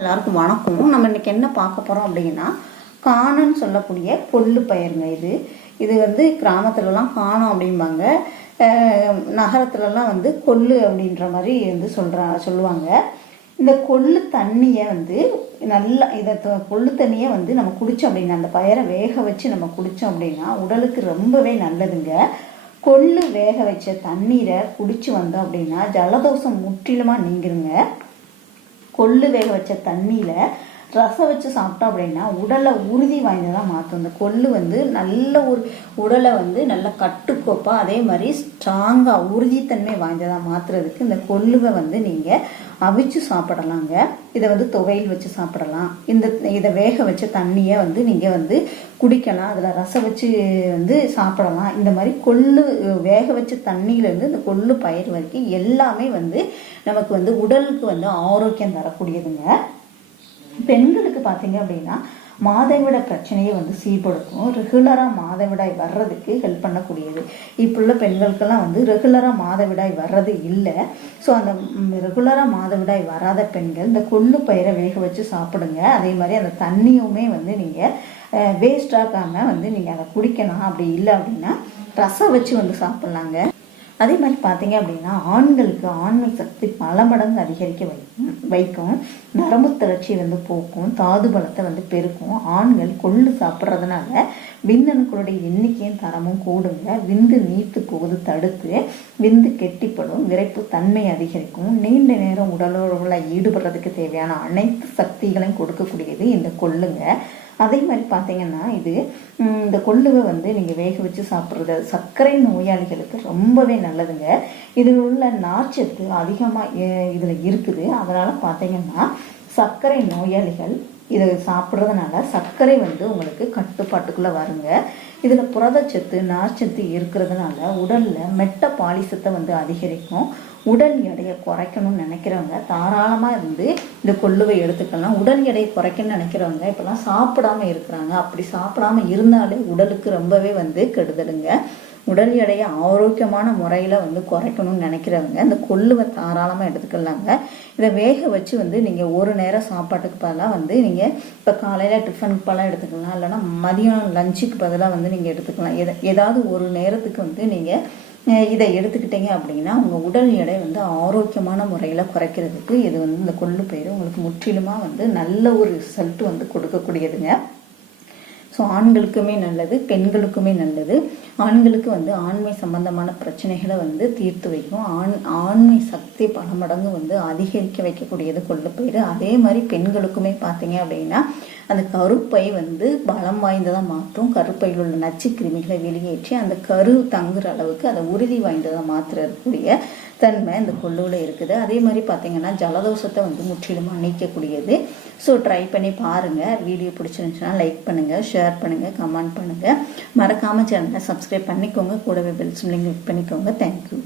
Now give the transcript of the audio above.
எல்லாருக்கும் வணக்கம். நம்ம இன்னைக்கு என்ன பார்க்க போகிறோம் அப்படின்னா காணன்னு சொல்லக்கூடிய கொள்ளு பயிருங்க இது. இது வந்து கிராமத்துலலாம் காணம் அப்படிம்பாங்க. நகரத்துலலாம் வந்து கொள்ளு அப்படின்ற மாதிரி வந்து சொல்கிறா சொல்லுவாங்க. இந்த கொள்ளு தண்ணியை வந்து நல்லா இதை கொள்ளு தண்ணியை வந்து நம்ம குடித்தோம் அப்படின்னா அந்த பயிரை வேக வச்சு நம்ம குடித்தோம் அப்படின்னா உடலுக்கு ரொம்பவே நல்லதுங்க. கொள்ளு வேக வச்ச தண்ணீரை குடிச்சு வந்தோம் அப்படின்னா ஜலதோஷம் முற்றிலுமாக நீங்கிருங்க. கொள்ளு வேக வச்ச தண்ணியில் ரசம் வச்சு சாப்பிட்டோம் அப்படின்னா உடலை உறுதி வாய்ந்ததாக மாற்றும். இந்த கொள்ளு வந்து நல்ல ஒரு உடலை வந்து நல்ல கட்டுக்கோப்பாக அதே மாதிரி ஸ்ட்ராங்காக உறுதித்தன்மை வாய்ந்ததாக மாற்றுறதுக்கு இந்த கொள்ளுவை வந்து நீங்கள் அவிச்சு சாப்பிடலாங்க. இதை வந்து துவையல் வச்சு சாப்பிடலாம். இந்த இதை வேக வச்ச தண்ணியை வந்து நீங்கள் வந்து குடிக்கலாம். அதில் ரசம் வச்சு வந்து சாப்பிடலாம். இந்த மாதிரி கொள்ளு வேக வச்ச தண்ணியிலேருந்து இந்த கொள்ளு பயிர் வரைக்கும் எல்லாமே வந்து நமக்கு வந்து உடலுக்கு வந்து ஆரோக்கியம் தரக்கூடியதுங்க. பெண்களுக்கு பார்த்தீங்க அப்படின்னா மாதவிட பிரச்சனையை வந்து சீர்படுத்தும். ரெகுலராக மாதவிடாய் வர்றதுக்கு ஹெல்ப் பண்ணக்கூடியது. இப்போ உள்ள பெண்களுக்கெல்லாம் வந்து ரெகுலராக மாதவிடாய் வர்றது இல்லை. ஸோ அந்த ரெகுலராக மாதவிடாய் வராத பெண்கள் இந்த கொள்ளு பயிரை வேக வச்சு சாப்பிடுங்க. அதே மாதிரி அந்த தண்ணியுமே வந்து நீங்கள் வேஸ்ட் ஆக்காமல் வந்து நீங்கள் அதை குடிக்கலாம். அப்படி இல்லை அப்படின்னா ரசம் வச்சு வந்து சாப்பிட்லாங்க. அதே மாதிரி பார்த்தீங்க அப்படின்னா ஆண்களுக்கு ஆண்மை சக்தி பல மடங்கு அதிகரிக்க வைக்கும் வைக்கும். நரம்பு தளர்ச்சி வந்து போக்கும் தாது பலத்தை வந்து பெருக்கும். ஆண்கள் கொள்ளு சாப்பிட்றதுனால விந்தணுக்களுடைய எண்ணிக்கையும் தரமும் கூடுங்க. விந்து நீத்து போகுது தடுத்து விந்து கெட்டிப்படும் விரைப்பு தன்மை அதிகரிக்கும். நீண்ட நேரம் உடலுறவுல ஈடுபடுறதுக்கு தேவையான அனைத்து சக்திகளையும் கொடுக்கக்கூடியது இந்த கொள்ளுங்க. அதே மாதிரி பார்த்தீங்கன்னா இது இந்த கொள்ளுவை வந்து நீங்கள் வேக வச்சு சாப்பிட்றது சர்க்கரை நோயாளிகளுக்கு ரொம்பவே நல்லதுங்க. இதில் உள்ள நார்ச்சத்து அதிகமாக இதில் இருக்குது. அதனால் பார்த்தீங்கன்னா சர்க்கரை நோயாளிகள் இதை சாப்பிட்றதுனால சர்க்கரை வந்து உங்களுக்கு கட்டுப்பாட்டுக்குள்ளே வருங்க. இதில் புரதச்சத்து நார்ச்சத்து இருக்கிறதுனால உடலில் மெட்ட பாலிசத்தை வந்து அதிகரிக்கும். உடல் எடையை குறைக்கணும்னு நினைக்கிறவங்க தாராளமாக இருந்து இந்த கொள்ளுவை எடுத்துக்கலாம். உடல் எடையை குறைக்கணும்னு நினைக்கிறவங்க இப்போலாம் சாப்பிடாம இருக்கிறாங்க. அப்படி சாப்பிடாம இருந்தாலே உடலுக்கு ரொம்பவே வந்து கெடுதலுங்க. உடல் எடையை ஆரோக்கியமான முறையில் வந்து குறைக்கணும்னு நினைக்கிறவங்க இந்த கொள்ளுவை தாராளமாக எடுத்துக்கலாங்க. இதை வேக வச்சு வந்து நீங்கள் ஒரு நேரம் சாப்பாட்டுக்கு பதிலாக வந்து நீங்கள் இப்போ காலையில் டிஃபனுக்கு பதிலாக எடுத்துக்கலாம். இல்லைன்னா மதியம் லஞ்சுக்கு பதிலாக வந்து நீங்கள் எடுத்துக்கலாம். எதை ஏதாவது ஒரு நேரத்துக்கு வந்து நீங்கள் இதை எடுத்துக்கிட்டீங்க அப்படின்னா உங்கள் உடல் எடை வந்து ஆரோக்கியமான முறையில் குறைக்கிறதுக்கு இது வந்து இந்த கொள்ளு பயிர் உங்களுக்கு முற்றிலுமாக வந்து நல்ல ஒரு ரிசல்ட் வந்து கொடுக்கக்கூடியதுங்க. ஸோ ஆண்களுக்குமே நல்லது பெண்களுக்குமே நல்லது. ஆண்களுக்கு வந்து ஆண்மை சம்பந்தமான பிரச்சனைகளை வந்து தீர்த்து வைக்கும். ஆண் ஆண்மை சக்தி பல மடங்கு வந்து அதிகரிக்க வைக்கக்கூடியது கொள்ளுப்பயிறு அதே மாதிரி பெண்களுக்குமே பார்த்தீங்க அப்படின்னா அந்த கருப்பை வந்து பலம் வாய்ந்ததாக மாற்றும். கருப்பையில் உள்ள நச்சு கிருமிகளை வெளியேற்றி அந்த கரு தங்குற அளவுக்கு அதை உறுதி வாய்ந்ததாக மாற்றுறக்கூடிய தன்மை இந்த கொள்ளுவில் இருக்குது. அதே மாதிரி பார்த்தீங்கன்னா ஜலதோஷத்தை வந்து முற்றிலுமாக நீக்கக்கூடியது. ஸோ ட்ரை பண்ணி பாருங்கள் வீடியோ பிடிச்சிருந்துச்சுன்னா லைக் பண்ணுங்கள் ஷேர் பண்ணுங்கள் கமெண்ட் பண்ணுங்கள் மறக்காமல் சேனலை சப்ஸ்கிரைப் பண்ணிக்கோங்க. கூடவே பெல் நீங்கள் கிளிக் பண்ணிக்கோங்க. தேங்க்யூ